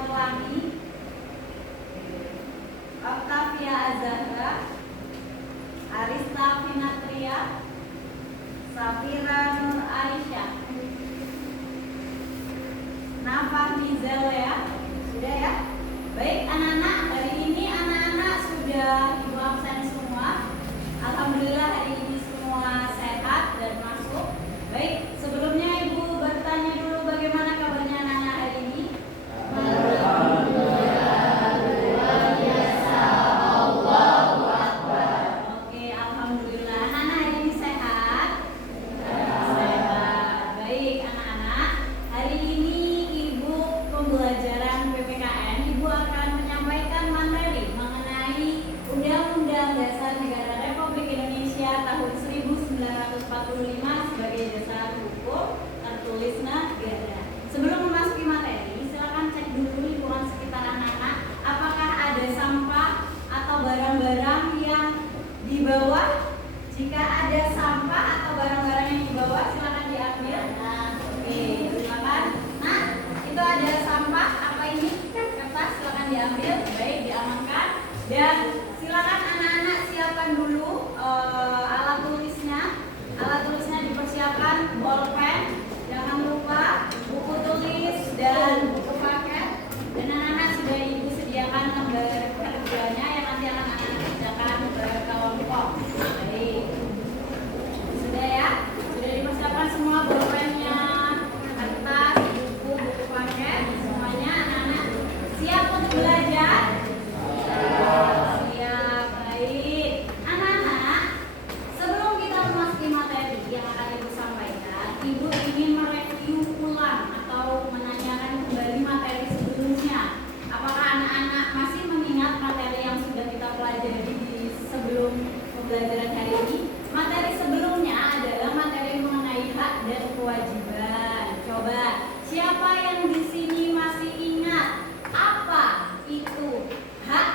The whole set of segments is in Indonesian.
Pelangi, Octavia Azahra, Arista Finatria, Safira Nur Aisyah, Nafah Nizalea. Sudah ya? Baik anak-anak, hari ini anak-anak sudah ibu absen semua. Alhamdulillah hari ini semua sehat dan masuk. Baik, sebelumnya ibu bertanya dulu bagaimana kabarnya anak-anak hari ini? Alhamdulillah, luar biasa, Allahu Akbar. Oke, alhamdulillah. Anak-anak hari ini sehat? Sehat. Baik anak-anak, hari ini ibu pembelajaran PPKN, ibu akan menyampaikan materi mengenai Undang-Undang Dasar Negara Republik Indonesia tahun 1945 sebagai dasar hukum tertulis negara. Sebelum memasuki materi, silakan cek dulu lingkungan sekitar anak-anak, apakah ada sampah atau barang-barang yang dibawa. Jika ada sampah atau barang-barang yang dibawa, silakan diambil. Oke, silakan. Nah, itu ada sampah, apa ini? Kertas, silakan diambil. Baik, diamankan. Dan silakan anak-anak siapkan dulu alat tulisnya. Alat tulisnya dipersiapkan, bolpen, jangan lupa buku tulis dan buku paket. Dan anak-anak sudah ibu sediakan lembar kerjanya yang nanti anak-anak kerjakan berkelompok. Baik, sudah ya? Sudah dipersiapkan semua bolpennya, kertas, buku paket, semuanya anak-anak siap untuk belajar? Siap, baik. Anak-anak, sebelum kita memasuki materi yang akan ibu sampaikan, ibu ingin mereview ulang atau menanyakan kembali materi sebelumnya. Apakah anak-anak masih mengingat materi yang sudah kita pelajari di sebelum pembelajaran hari ini? Materi sebelumnya adalah materi mengenai hak dan kewajiban. Coba, siapa yang di sini masih ingat apa itu hak?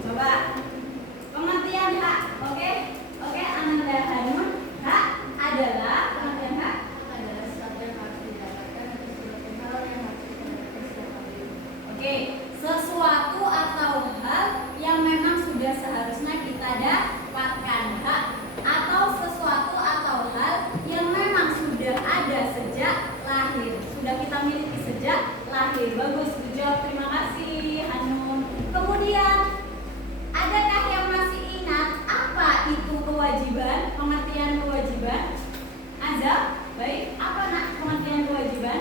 Coba, pengertian hak, oke? Oke, Ananda Hanun, hak adalah pengertian hak Adalah sesuatu yang harus didapatkan atau sesuatu hal yang harus didapatkan setiap hari. Oke, sesuatu atau hal yang memang sudah seharusnya kita dapatkan. Hak atau sesuatu atau hal yang memang sudah ada sejak lahir, sudah kita miliki sejak lahir. Bagus, dijawab, terima kasih Hanun. Kemudian, adakah yang masih ingat apa itu kewajiban? Pengertian kewajiban? Azab, baik, apa nak pengertian kewajiban?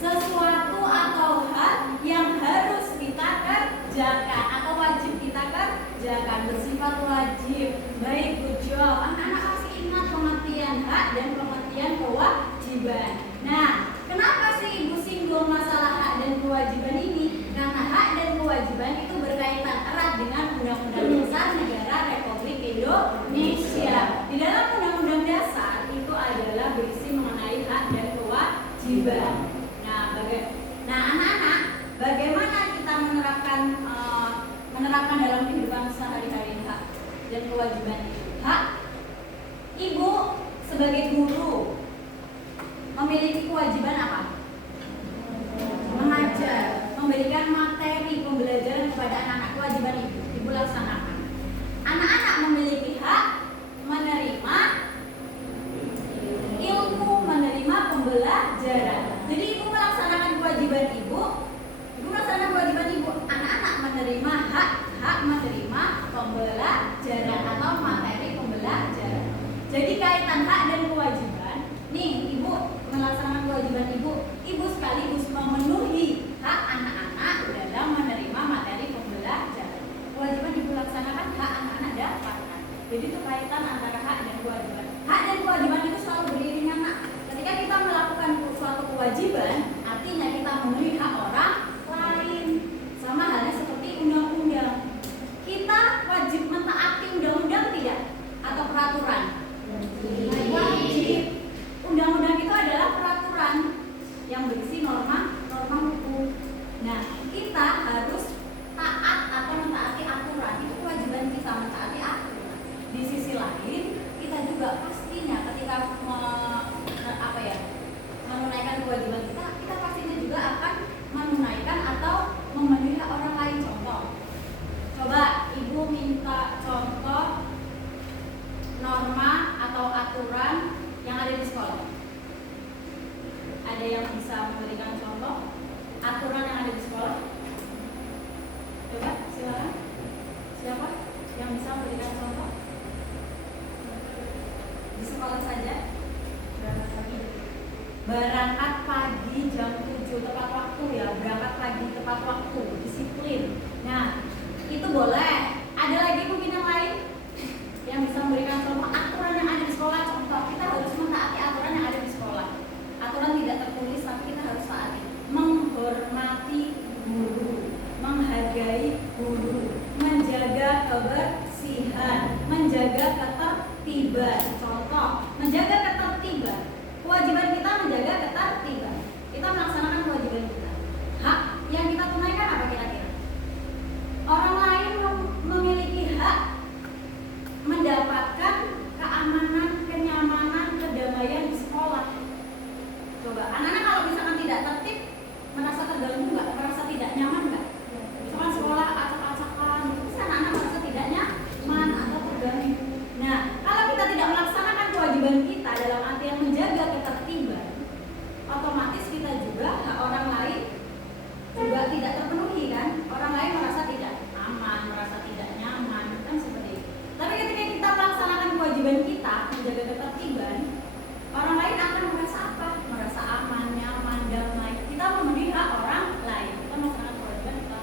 Sesuatu atau hal yang harus kita kerjakan atau wajib kita kerjakan, bersifat wajib. Baik, good job. Anak-anak masih ingat pengertian hak dan pengertian kewajiban. Nah, kenapa sih ibu singgung masalah hak dan kewajiban ini? Karena hak dan kewajiban itu berkaitan erat dengan Undang-Undang Dasar Negara Republik Indonesia. Di dalam Undang-Undang Dasar itu adalah berisi mengenai hak dan kewajiban. Nah, anak-anak, bagaimana kita menerapkan dalam kehidupan sehari-hari hak dan kewajiban itu? Hak, ibu sebagai guru memiliki kewajiban apa? Mengajar, memberikan materi pembelajaran kepada anak-anak. Kewajiban ibu laksanakan. Anak-anak memiliki hak menerima ilmu, menerima pembelajaran. Jadi ibu melaksanakan kewajiban ibu melaksanakan kewajiban ibu. Anak-anak menerima hak menerima pembelajaran atau materi pembelajaran. Jadi kaitan hak dan kewajiban. Nih, ibu melaksanakan kewajiban ibu sekaligus memenuhi hak anak-anak dalam menerima materi pembelajaran. Kewajiban ibu laksanakan, hak anak-anak dapatkan. Jadi itu kaitan antara hak dan kewajiban. Hak dan kewajiban itu selalu beriringan, nak. Ketika kita melakukan suatu kewajiban, artinya kita memenuhi hak orang lain. Sama halnya seperti undang-undang. Kita wajib mentaati undang-undang tidak? Atau peraturan? Wajib. Undang-undang itu adalah peraturan yang berisi norma hukum. Nah, kita harus taat atau mentaati aturan. Itu kewajiban kita, mentaati aturan. Di sisi lain, kita juga pastinya ketika yang bisa memberikan contoh aturan yang ada di sekolah? Coba, silakan. Siapa yang bisa memberikan contoh? Di sekolah saja. Berangkat pagi jam 7 tepat waktu ya, berangkat pagi tepat waktu, disiplin. Nah, itu boleh. Ada lagi mungkin yang lain yang bisa memberikan contoh aturan yang ada di sekolah. Contoh, kita harus mentaati aturan yang ada di sekolah. Aturan tidak tertulis tapi kita harus taati. Menghormati guru, menghargai guru, menjaga kebersihan, menjaga ketertiban. Contoh, menjaga ketertiban. Kewajiban kita menjaga ketertiban. Kita melaksanakan kewajiban kita. Hak yang kita tunaikan apa kira-kira? Orang lain memiliki hak mendapatkan keamanan, kenyamanan, kedamaian di sekolah. Coba, anak-anak kalau misalkan tidak tertib, merasa terganggu nggak? Merasa tidak nyaman nggak? Misalkan sekolah acak-acakan, terus anak-anak merasa tidak nyaman atau terganggu. Nah, kalau kita tidak melaksanakan kewajiban kita dalam arti yang menjaga ketertiban, otomatis kita juga hak orang lain juga tidak terpenuhi kan? Orang lain merasa tidak aman, merasa tidak nyaman, kan seperti itu. Tapi ketika kita melaksanakan kewajiban kita menjaga ketertiban, orang lain akan merasa apa? Merasa aman, nyaman, damai. Kita memenuhi hak orang lain. Kita melaksanakan kewajiban kita.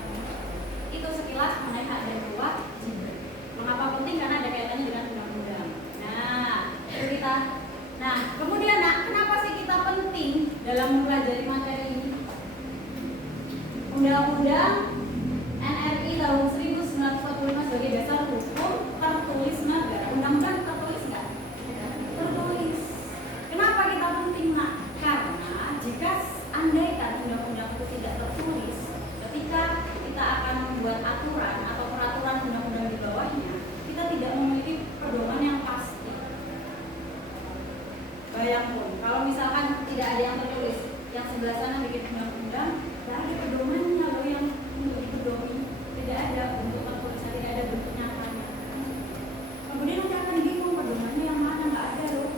Itu sekilas mengenai hak dan kewajiban. Mengapa penting? Karena ada kaitannya dengan undang-undang. Nah, itu kita. Nah, kemudian kenapa sih kita penting dalam mempelajari materi ini? Undang-Undang NRI tahun 1945 sebagai dasar hukum tertulis negara. Undang-undang tertulis nggak? Tertulis. Kenapa kita penting, Nak? Karena jika andaikan undang-undang itu tidak tertulis, ketika kita akan membuat aturan atau peraturan undang-undang di bawahnya, kita tidak memiliki pedoman yang pasti. Bayangkan, kalau misalkan tidak ada yang tertulis, yang sebelah sana bikin undang-undang, tidak ada pedomannya loh yang menjadi pedoman, tidak ada bentuk tertulisnya, tidak ada bentuk nyatanya. Kemudian nanti akan bingung pedomannya yang mana, nggak ada loh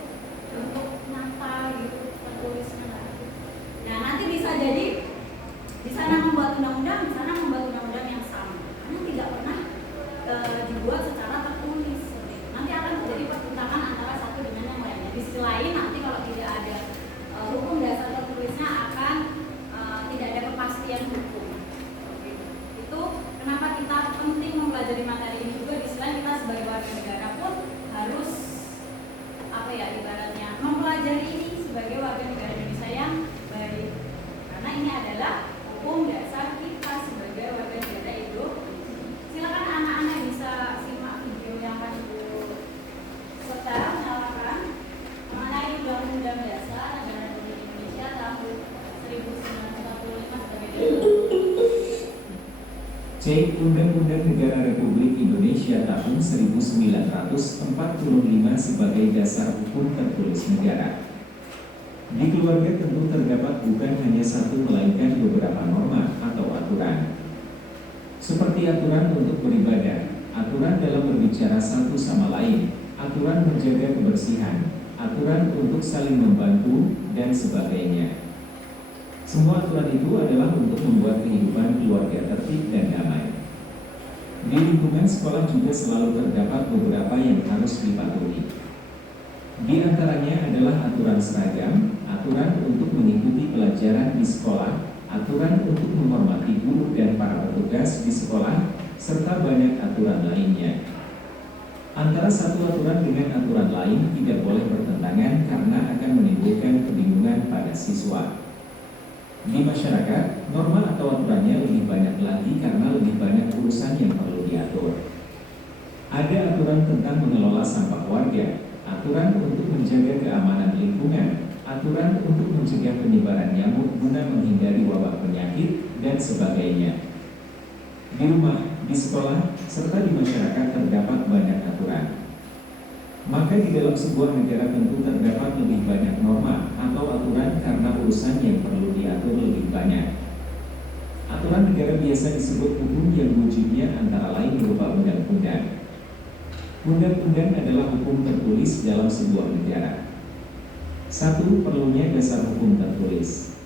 bentuk nyata gitu tertulisnya nggak ada. Nah, nanti bisa jadi di sana membuat undang-undang, di sana membuat undang-undang yang sama, karena tidak pernah dibuat secara tertulis. Nanti akan terjadi pertentangan antara satu dengan yang lainnya. Di sisi lain nanti kalau tidak ada hukum dasar tertulisnya akan tidak ada kepastian hukum. Itu kenapa kita penting mempelajari materi ini juga. Di sisi lain kita sebagai warga negara pun harus apa ya, ibaratnya mempelajari ini sebagai warga negara Indonesia yang baik. Karena ini adalah hukum dasar kita sebagai warga negara Indonesia. Silakan anak-anak bisa simak video yang akan sekarang nyalakan mengenai Undang-Undang Dasar Negara Republik Indonesia tahun 1945 sebagai C. Undang-Undang Negara Republik Indonesia tahun 1945 sebagai dasar hukum tertulis negara. Di keluarga tentu terdapat bukan hanya satu melainkan beberapa norma atau aturan. Seperti aturan untuk beribadah, aturan dalam berbicara satu sama lain, aturan menjaga kebersihan, aturan untuk saling membantu, dan sebagainya. Semua aturan itu adalah untuk membuat kehidupan keluarga tertib dan damai. Di lingkungan sekolah juga selalu terdapat beberapa yang harus dipatuhi. Di antaranya adalah aturan seragam, aturan untuk mengikuti pelajaran di sekolah, aturan untuk menghormati guru dan para petugas di sekolah, serta banyak aturan lainnya. Antara satu aturan dengan aturan lain tidak boleh bertentangan karena akan menimbulkan kebingungan pada siswa. Di masyarakat, norma atau aturannya lebih banyak lagi karena lebih banyak urusan yang perlu diatur. Ada aturan tentang mengelola sampah warga, aturan untuk menjaga keamanan lingkungan, aturan untuk mencegah penyebaran nyamuk guna menghindari wabah penyakit, dan sebagainya. Di rumah, di sekolah, serta di masyarakat terdapat banyak aturan. Maka di dalam sebuah negara tentu terdapat lebih banyak norma atau aturan karena urusan yang perlu diatur lebih banyak. Aturan negara biasa disebut hukum yang wujudnya antara lain berupa undang-undang. Undang-undang adalah hukum tertulis dalam sebuah negara. 1. Perlunya dasar hukum tertulis.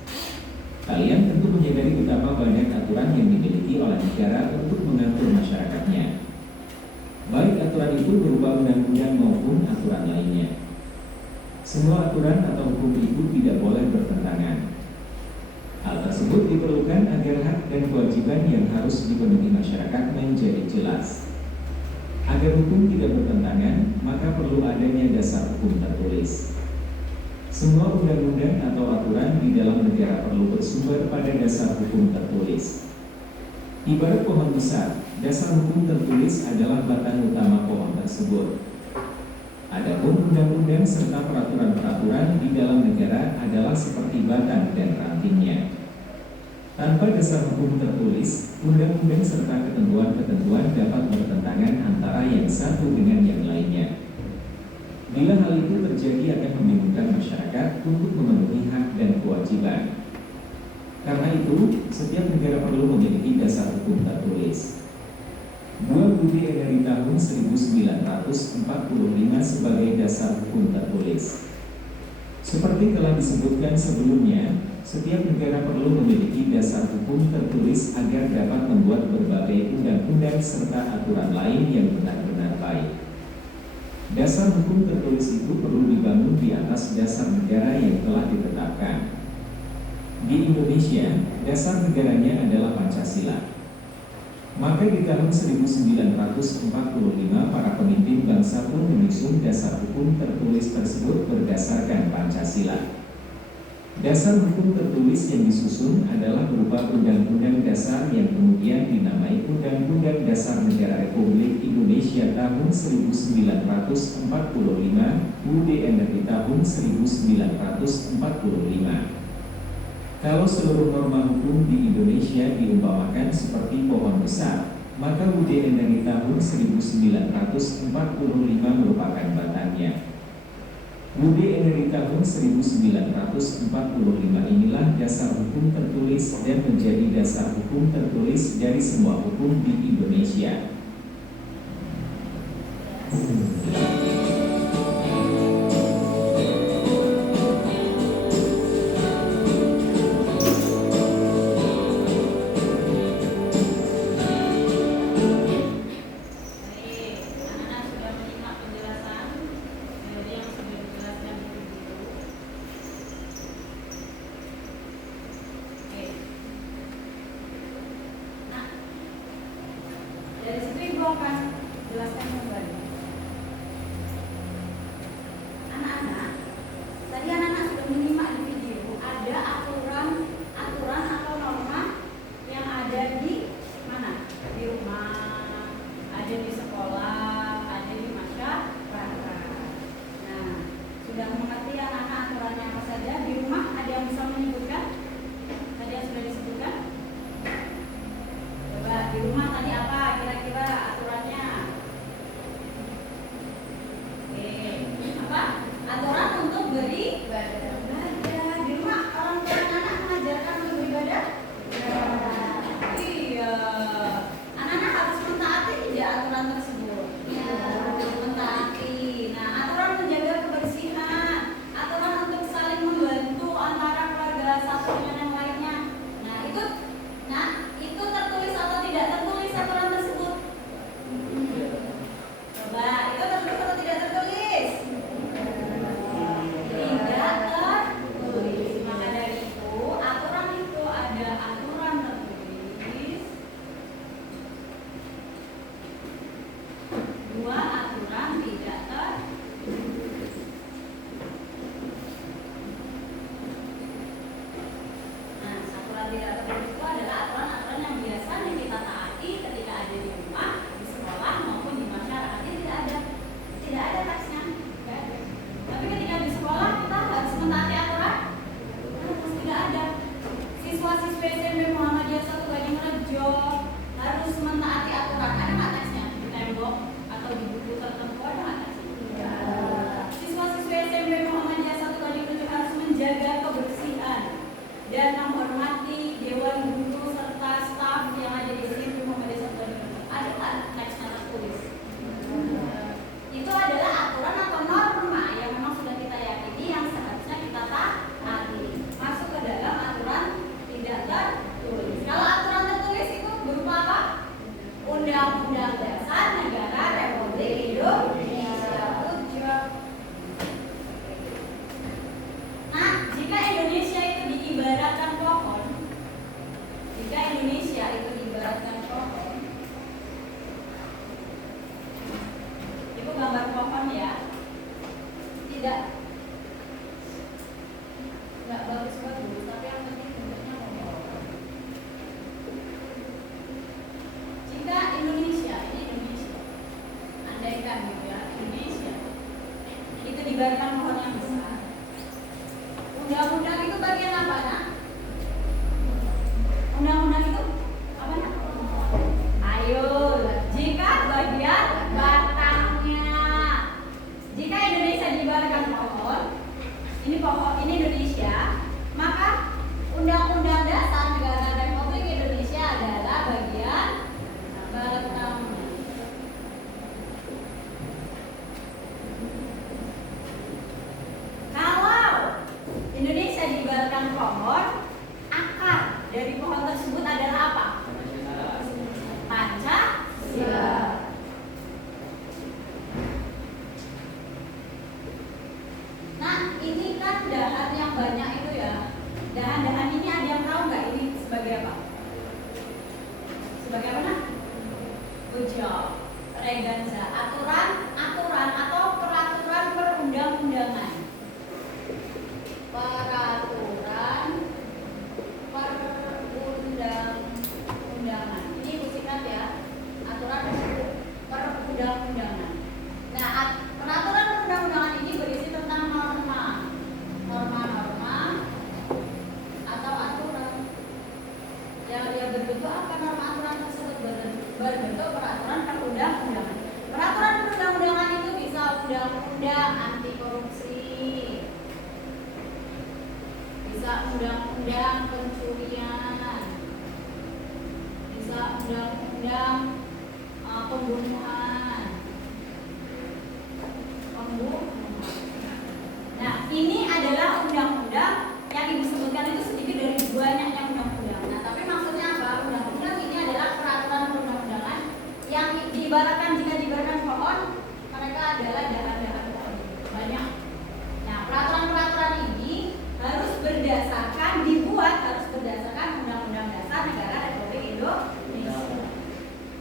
Kalian tentu menyadari betapa banyak aturan yang dimiliki oleh negara untuk mengatur masyarakatnya. Baik aturan itu berupa undang-undang maupun aturan lainnya. Semua aturan atau hukum itu tidak boleh bertentangan. Hal tersebut diperlukan agar hak dan kewajiban yang harus dipenuhi masyarakat menjadi jelas. Agar hukum tidak bertentangan, maka perlu adanya dasar hukum tertulis. Semua undang-undang atau aturan di dalam negara perlu bersumber pada dasar hukum tertulis. Ibarat pohon besar, dasar hukum tertulis adalah batang utama pohon tersebut. Adapun undang-undang serta peraturan-peraturan di dalam negara adalah seperti batang dan rantingnya. Tanpa dasar hukum tertulis, undang-undang serta ketentuan-ketentuan dapat bertentangan antara yang satu dengan yang lainnya. Bila hal itu terjadi akan membingungkan masyarakat untuk memenuhi hak dan kewajiban. Karena itu, setiap negara perlu memiliki dasar hukum tertulis. Buah Budi dari tahun 1945 sebagai dasar hukum tertulis. Seperti telah disebutkan sebelumnya, setiap negara perlu memiliki dasar hukum tertulis agar dapat membuat berbagai undang-undang serta aturan lain yang benar-benar baik. Dasar hukum tertulis itu perlu dibangun di atas dasar negara yang telah ditetapkan. Di Indonesia, dasar negaranya adalah Pancasila. Maka di tahun 1945 para pemimpin bangsa pun menyusun dasar hukum tertulis tersebut berdasarkan Pancasila. Dasar hukum tertulis yang disusun adalah berupa Undang-Undang Dasar yang kemudian dinamai Undang-Undang Dasar Negara Republik Indonesia tahun 1945 UUD NRI tahun 1945. Kalau seluruh norma hukum di Indonesia diumpamakan seperti pohon besar, maka UUD NRI tahun 1945 merupakan batangnya. UUD NRI tahun 1945 inilah dasar hukum tertulis dan menjadi dasar hukum tertulis dari semua hukum di Indonesia. Dari situ Ibu akan jelaskan kembali. Anak-anak, tadi anak-anak sudah menyimak di video, ada aturan atau norma yang ada di mana? Di rumah, ada di sekolah, ada di masyarakat. Nah, sudah mengerti anak-anak aturannya apa saja? Di rumah ada yang bisa menyebutkan? Tadi yang sudah disebutkan? Coba di rumah tadi apa kira-kira aturannya? Apa? Aturan untuk beribadah. Di rumah orang tua anak mengajarkan untuk beribadah? Iya. Anak-anak harus mentaati tidak aturan tersebut? Iya. Mentaati. Nah, aturan menjaga kebersihan, aturan untuk saling membantu antara keluarga satu dengan yang lainnya. Nah, itu tertulis atau tidak tertulis aturan tersebut? Coba, itu tertulis atau tidak tertulis? Tidak tertulis. Maka dari itu, aturan itu ada aturan tertulis, dua aturan tidak tertulis. Nah, aturan tidak tertulis itu adalah aturan-aturan yang biasanya kita taati ketika ada di rumah, di sekolah maupun di masyarakat. Ini tidak ada teksnya, tidak ada. Tapi ketika di sekolah kita harus mentaati aturan, harus tidak ada. Siswa-siswi SMP Muhammadiyah 1 Gading Rejo harus mentaati aturan. Ada nggak teksnya di tembok atau di buku tertentu? Ada nggak teksnya? Siswa-siswi SMP Muhammadiyah 1 Gading Rejo harus menjaga kebersihan dan menghormati dewan guru serta staf yang ada di sini Muhammadiyah 1 Gading Rejo. Ada nggak teksnya tertulis? Itu adalah aturan atau norma yang memang sudah kita yakini yang seharusnya kita taati. Masuk ke dalam aturan ini pokok ini Indonesia, maka Undang-Undang Dasar Negara Republik Indonesia adalah bagian pertama. Kalau Indonesia diibaratkan pohon, akar dari pohon tersebut adalah apa? Pancasila. Nah, ini kan dahan yang banyak itu ya. Dahan-dahan ini ada yang tahu nggak ini sebagai apa? Sebagai apa nah? Ujo, reganza, aturan atau peraturan perundang-undangan. Peraturan perundang-undangan. Ini ibu singkat ya. Aturan perundang-undangan. Nah, peraturan perundang-undangan ini berisi tentang norma atau aturan yang berbentuk apa norma aturan tersebut berbentuk peraturan perundang-undangan. Peraturan perundang-undangan itu bisa undang-undang anti korupsi, bisa undang-undang pencurian, bisa undang-undang pembunuhan. Nah, ini adalah undang-undang yang ibu sebutkan itu sedikit dari banyaknya undang-undang. Nah, tapi maksudnya apa? Undang-undang ini adalah peraturan perundang-undangan yang diibaratkan, jika diibaratkan pohon, mereka adalah dahan-dahan pohon banyak. Nah, peraturan-peraturan ini harus berdasarkan Undang-Undang Dasar Negara Republik Indonesia.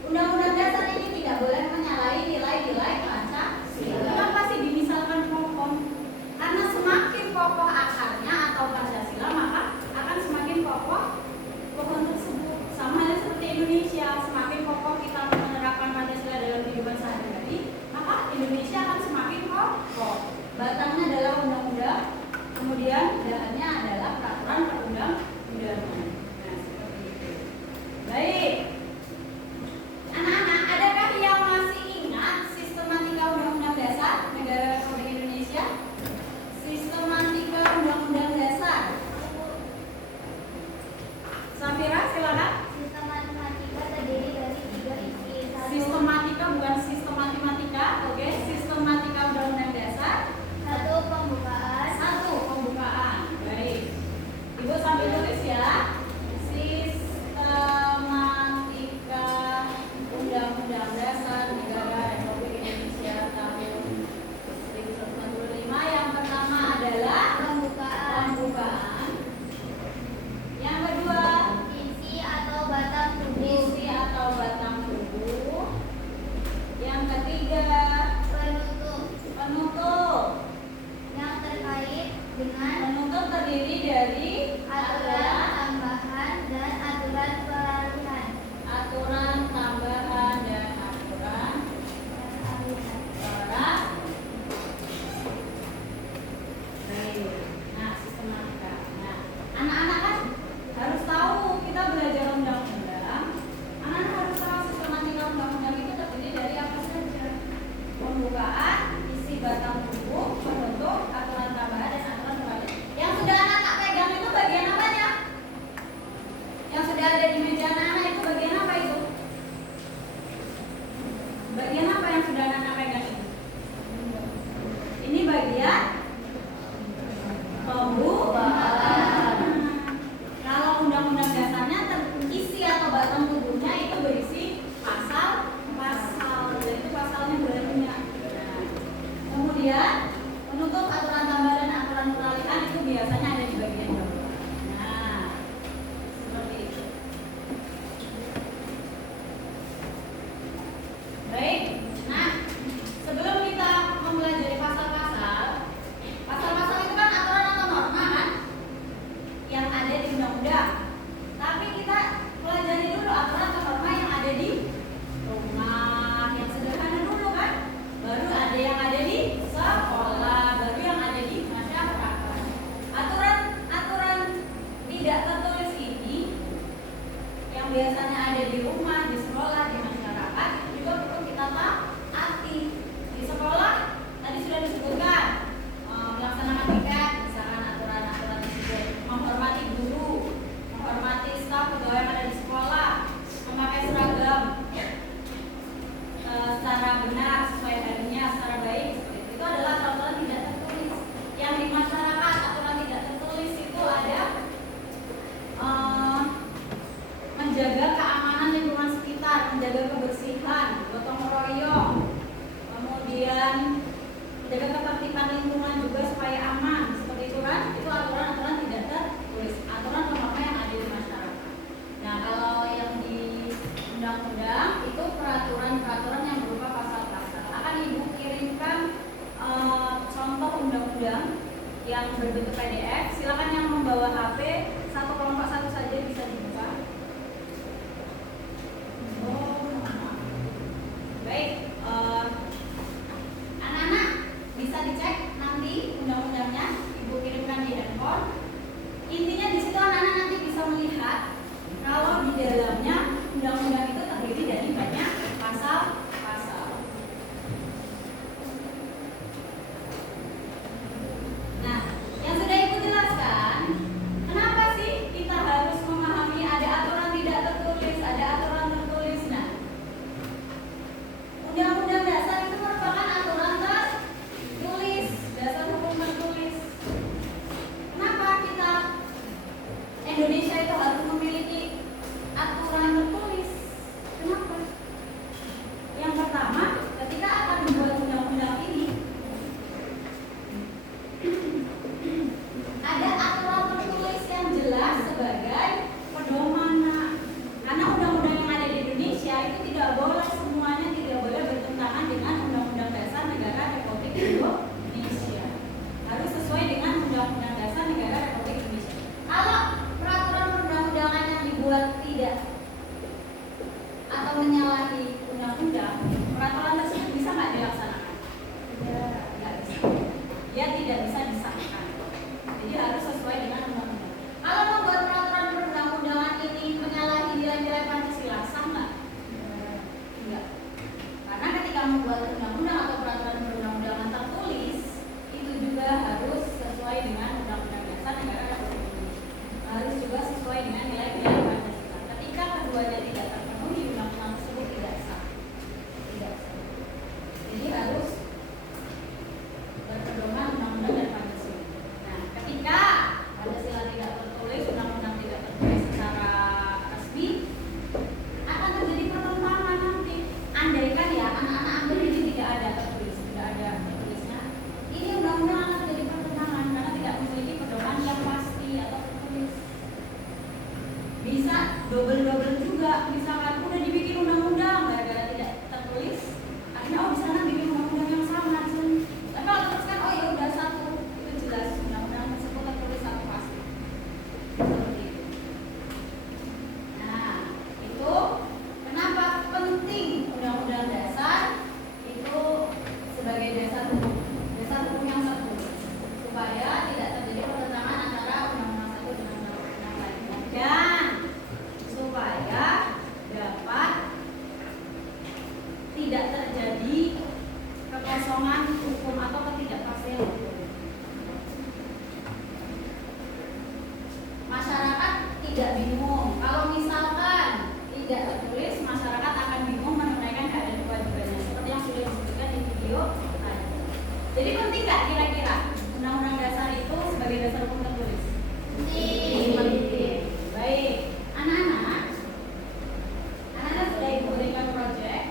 Undang-Undang Dasar ini tidak boleh menyalahi nilai-nilai Pancasila. Kenapa sih dimisalkan pohon? Karena semakin kokoh akarnya atau Pancasila, maka akan semakin kokoh pohon tersebut. Sama halnya seperti Indonesia, semakin kokoh kita menerapkan Pancasila dalam kehidupan sehari-hari, maka Indonesia akan semakin kokoh. Batangnya adalah undang-undang, kemudian dahannya adalah peraturan perundang-undangan. Nah, seperti itu. Baik. Anak-anak, adakah yang masih ingat sistematika Undang-Undang Dasar Negara Republik Indonesia? Sistematika Undang-Undang Dasar. Safira, silakan. Sistem matematika terdiri dari 3 isi. Sistematika bukan sistem matematika, oke? Sistematika Undang-Undang Dasar. 1 pembukaan. 1 pembukaan. Baik. Ibu sambil tulis ya. Sistematika Undang-Undang Dasar Negara Republik Indonesia tahun 1945. Yang pertama adalah yang berbentuk PDF. Silakan yang membawa HP satu kelompok satu saja bisa dibuka. Baik, anak-anak bisa dicek nanti undang-undangnya, Ibu kirimkan di handphone. Intinya di situ anak-anak nanti bisa melihat kalau di dalamnya undang-undang itu terdiri dari banyak pasal-pasal. Nah, yang sudah Ibu jelaskan, kenapa sih kita harus memahami ada aturan tidak tertulis, ada aturan tertulis? Nah, Undang-Undang Dasar itu merupakan aturan tertulis, dasar hukum tertulis. Kenapa kita Indonesia itu harus memiliki aturan tertulis? Kenapa? Yang pertama, ketika akan membuat undang-undang ini, ada aturan tertulis yang jelas sebagai pedoman. Karena undang-undang yang ada di Indonesia itu tidak boleh semuanya tidak boleh bertentangan dengan Undang-Undang Dasar Negara Republik Indonesia. Harus sesuai dengan Undang-Undang Dasar Negara Republik Indonesia. Kalau peraturan perundang-undangan yang dibuat tidak atau menyalahi undang-undang, peraturan tersebut bisa nggak dilaksanakan? Nggak bisa. Dia tidak bisa disahkan. Jadi harus sesuai dengan undang-undang. Kalau membuat peraturan perundang-undangan ini menyalahi nilai-nilai Pancasila, sah nggak? Enggak. Karena ketika membuat undang-undang atau peraturan perundang-undangan tertulis, itu juga harus sesuai dengan Undang-Undang Dasar Negara Republik Indonesia. Harus juga sesuai dengan nilai-nilai Pancasila. Ketika keduanya tidak terpenuhi, undang-undang tersebut tidak sah. Tidak sah. Jadi harus berpedoman undang-undang dan Pancasila. Nah, ketika Pancasila tidak tertulis, undang-undang tidak tertulis secara resmi, akan terjadi pertentangan nanti. Andaikan ya anak-anak ambil ini tidak ada tertulis, tidak ada tertulisnya, ini undang-undang akan terjadi pertentangan karena tidak memiliki pedoman yang pasti atau tertulis. Bisa double-double juga, misalkan udah dibikin undang-undang gara-gara tidak tertulis, akhirnya oh di sana bikin undang-undang yang sama di sini. Tapi kalau teruskan oh ya udah satu, itu jelas undang-undang tersebut tertulis satu pasti. Seperti itu. Nah, itu kenapa penting Undang-Undang Dasar itu sebagai dasar hukum yang tertulis supaya tidak terjadi pertentangan antara undang-undang satu dengan undang-undang lainnya dan supaya dapat tidak terjadi kekosongan hukum atau ketidakpastian hukum. Masyarakat tidak bingung. Kalau misalkan tidak tertulis, masyarakat akan bingung menunaikan hak dan kewajibannya seperti yang sudah disebutkan di video tadi. Jadi penting nggak kira-kira Undang-Undang Dasar itu sebagai dasar hukum tertulis? Penting. Baik, anak-anak sudah Ibu berikan proyek.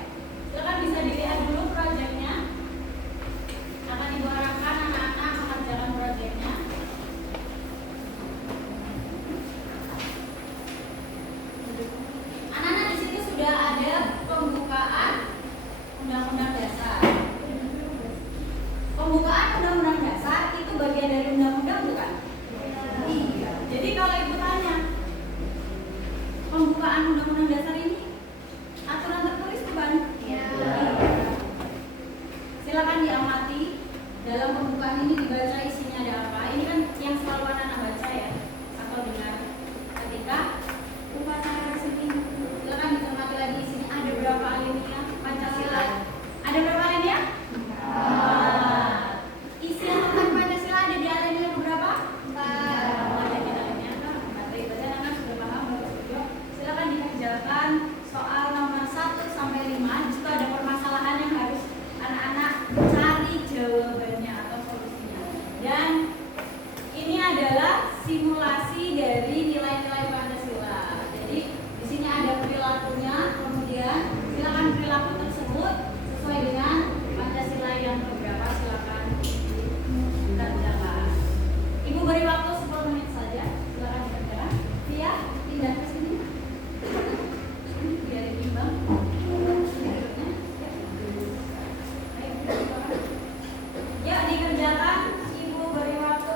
Silakan bisa dilihat dulu proyeknya. Akan Ibu arahkan anak-anak mengerjakan proyeknya. Anak-anak di sini sudah ada pembukaan Undang-Undang Dasar. Pembukaan Undang-Undang Dasar itu bagian dari undang-undang bukan? Iya. Jadi kalau Ibu tanya, pembukaan Undang-Undang Dasar ini aturan tertulis bukan? Iya. Silakan diamati dalam pembukaan ini dibaca isinya ada apa. Ini kan yang selalu anak-anak baca ya atau dengar ketika upacara resmi. Silakan dicermati lagi isinya ada berapa alinea Pancasila. Ada berapa alinea? Isi yang tentang Pancasila ada di alinea berapa? 4. Ada di alinea 4. Baik, baca anak sudah paham bagus video. Silakan dikerjakan soal nomor 1 sampai 5. Di situ ada permasalahan yang harus anak-anak cari jawabannya atau solusinya. Dan ini adalah simulasi dari nilai-nilai Pancasila. Jadi di sini ada perilakunya, kemudian silakan perilaku tersebut sesuai dengan Pancasila yang beberapa silakan dikerjakan. Ibu beri waktu 10 menit saja, silakan dikerjakan. Via pindah ke sini. Biar imbang. Ya, dikerjakan. Ibu beri waktu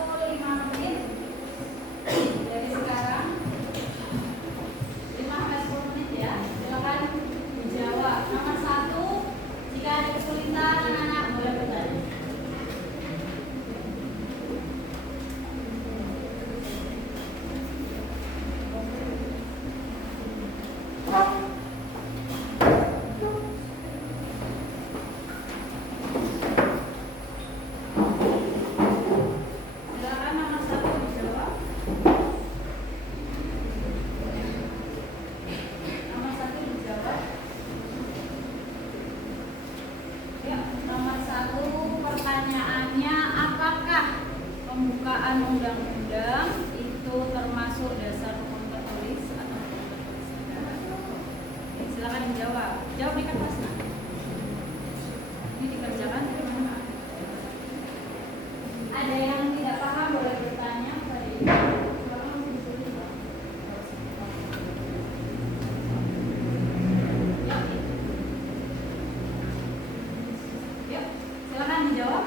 pembukaan undang-undang itu termasuk dasar hukum tertulis atau hukum tertulis negara? Oke, silakan dijawab. Jawab di kertasnya. Ini dikerjakan dari mana, Pak? Ada yang tidak paham boleh bertanya pada Ibu. Silakan langsung ditulis, Pak. Ya. Ya, silakan dijawab.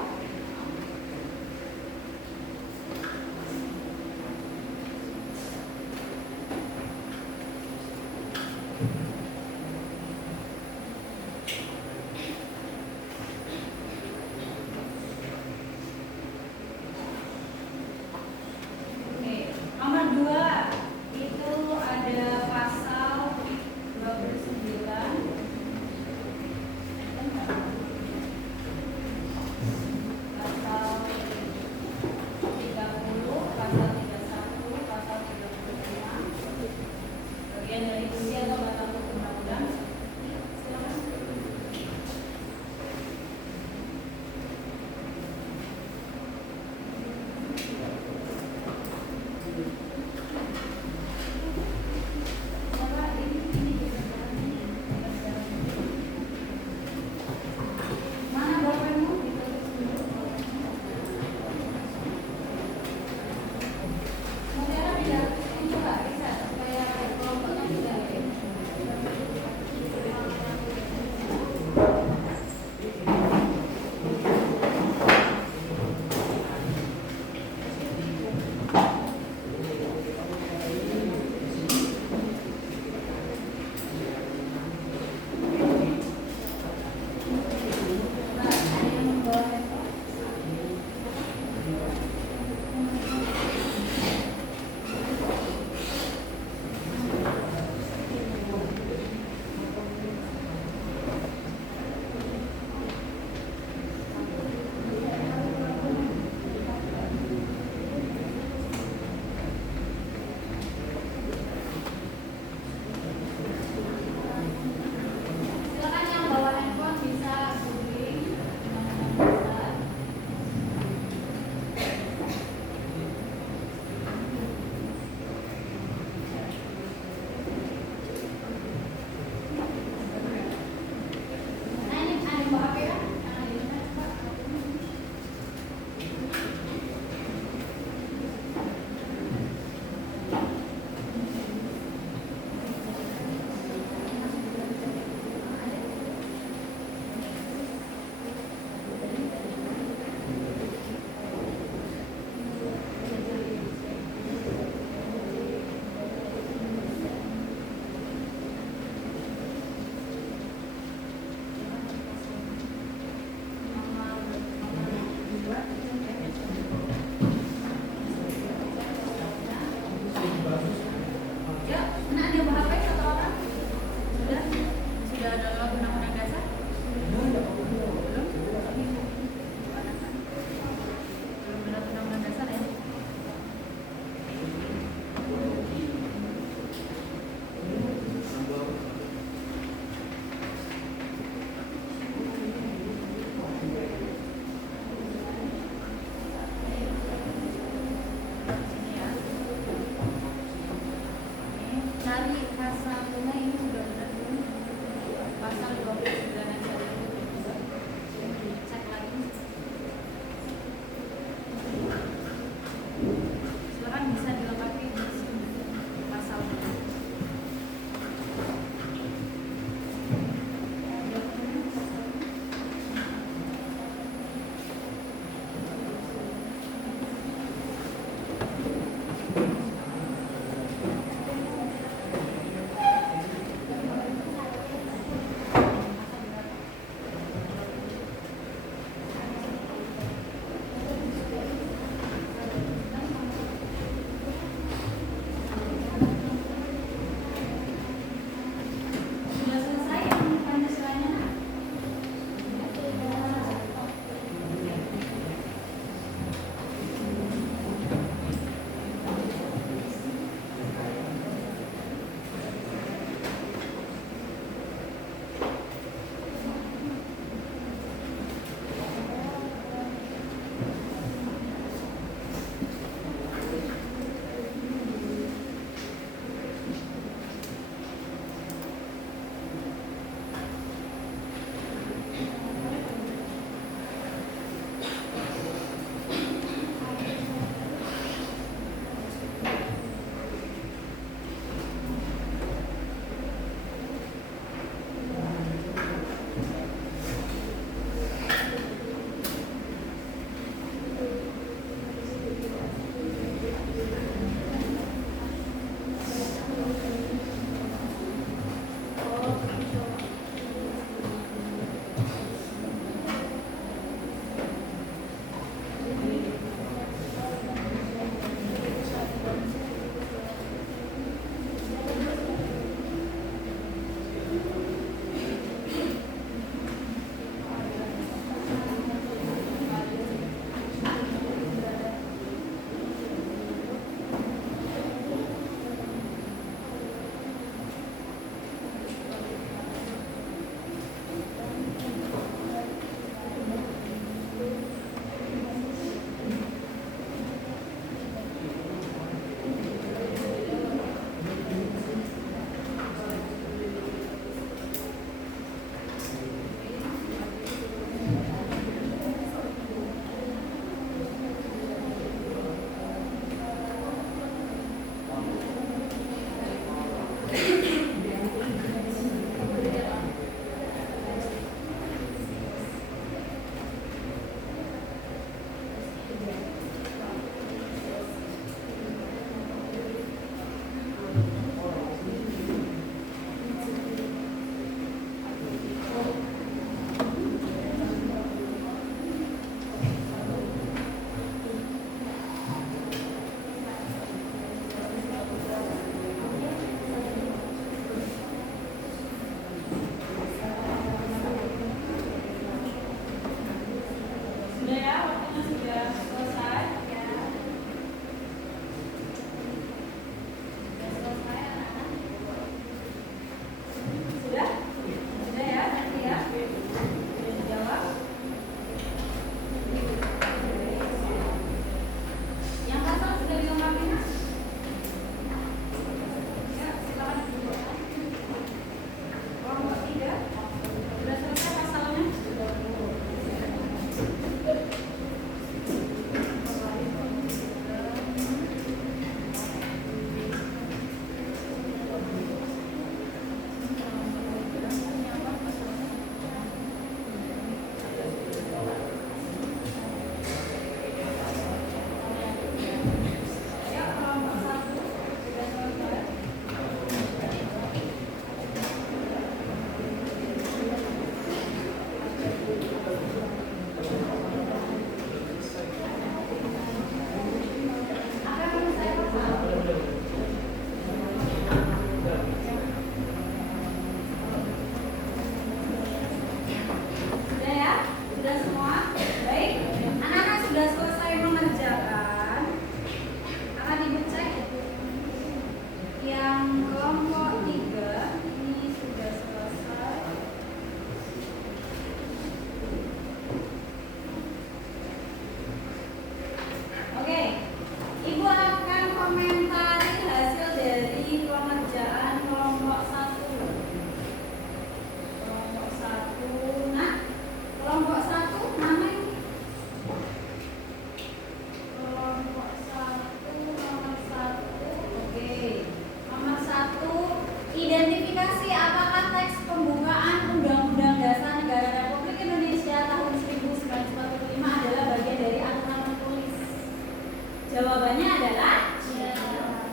Jawabannya adalah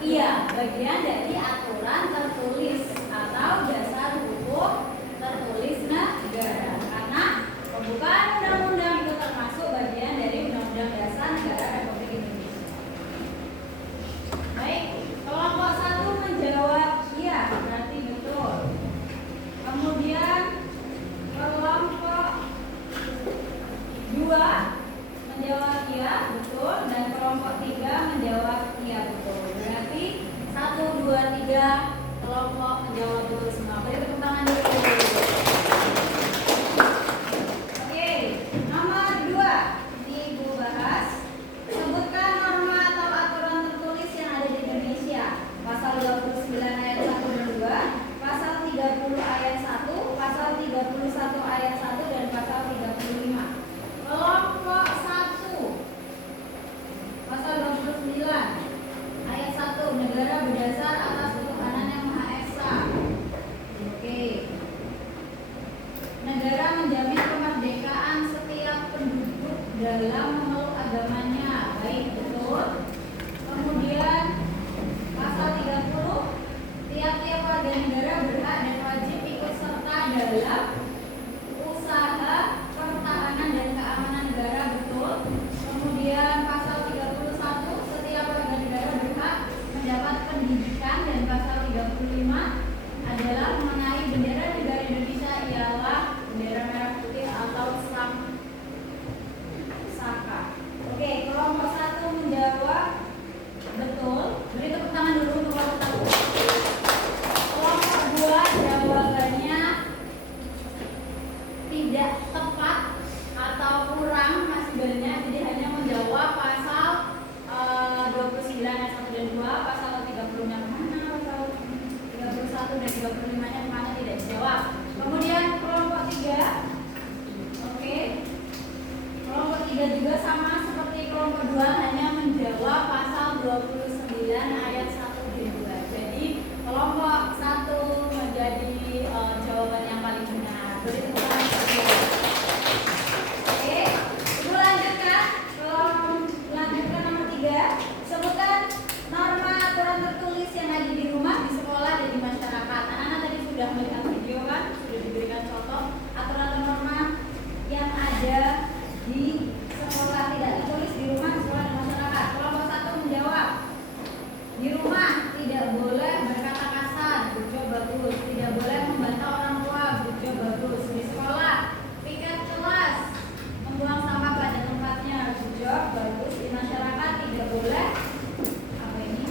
iya, bagian dari aturan tertulis atau dasar hukum tertulis negara. Karena pembukaan undang-undang itu termasuk bagian dari Undang-Undang Dasar Negara Republik Indonesia. Baik, kelompok 1 menjawab iya, berarti betul. Kemudian kelompok 2 menjawab iya, betul, dan kelompok 3 menjawab iya, betul. Berarti 1, 2, 3 kelompok menjawab betul semua. Beri tepuk tangan dulu. Oke, nomor 2 ini Ibu bahas. Sebutkan norma atau aturan tertulis yang ada di Indonesia. Pasal 29 ayat 1 dan 2, pasal 30 ayat 1, pasal 31 ayat 1 dan pasal 35. Kelompok 1 pasal 29 ayat 1, negara berdasar atas ketuhanan yang Maha Esa. Oke. Negara menjamin kemerdekaan setiap penduduk dalam memeluk agamanya. Baik, betul. Kemudian pasal 30, tiap-tiap warga negara berhak dan wajib ikut serta dalam usaha pertahanan dan keamanan negara, betul. Kemudian pasal 31, setiap warga negara berhak mendapat pendidikan, dan pasal 35 adalah mengenai bendera negara Indonesia ialah bendera merah putih atau saka. Oke, kelompok 1 menjawab betul. Beri tepuk tangan dulu untuk kelompok 1. Kelompok 2 jawabannya tidak tepat atau kurang, masih banyak, jadi hanya menjawab pasal 29 ayat 1 dan 2, pasal 30-nya kemana, pasal 31 dan 35-nya kemana, tidak dijawab. Kemudian kelompok 3, oke, kelompok 3 juga sama seperti kelompok 2, hanya menjawab pasal 29 ayat 1 dan 2. Jadi kelompok 1 menjadi jawaban yang paling benar. Beri tepuk tangan. Oke, Ibu lanjutkan. Lanjutkan nomor 3. Sebutkan norma aturan tertulis yang ada di rumah, di sekolah, dan di masyarakat. Anak-anak tadi sudah melihat video kan, sudah diberikan contoh aturan dan norma yang ada di sekolah, tidak ditulis di rumah, di sekolah, dan masyarakat. Kelompok 1 menjawab di rumah tidak boleh berkata kasar, bujo bagus. Tidak boleh membantah orang tua, bujo bagus. Di sekolah piket kelas, membuang sampah pada tempatnya, bujo bagus. Di masyarakat tidak boleh apa ini?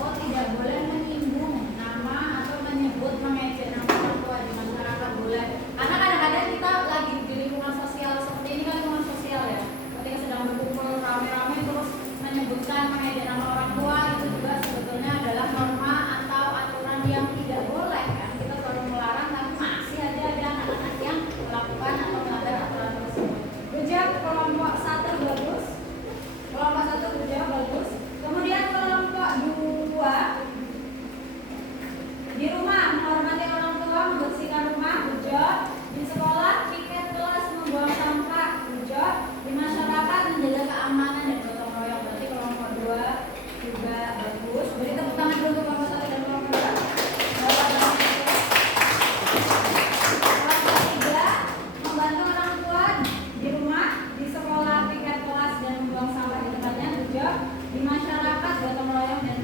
Oh, tidak boleh menyinggung nama atau menyebut mengejek nama orang tua. Di masyarakat boleh. Karena kadang-kadang kita lagi di lingkungan sosial seperti ini kan, lingkungan sosial ya. Ketika sedang berkumpul rame-rame terus menyebutkan mengejek nama orang tua, itu juga sebetulnya adalah norma atau aturan yang tidak boleh kan. Kita selalu melarang, tapi masih ada anak-anak yang melakukan atau melanggar aturan tersebut. Bujak kelompok 1 bagus. Kelompok 1 bujak bagus. Kemudian kelompok 2 di rumah menghormati orang tua, membersihkan rumah, bujak. Di sekolah piket kelas, membuang sampah, bujak. Di masyarakat menjaga keamanan dan gotong royong. Berarti kelompok 2 juga bagus. Beri tepuk tangan dulu untuk kelompok 1 dan kelompok 2. Kelompok 3 membantu orang tua di rumah, di sekolah piket kelas, dan membuang sampah di tempatnya, bujak. Di masyarakat gotong royong dan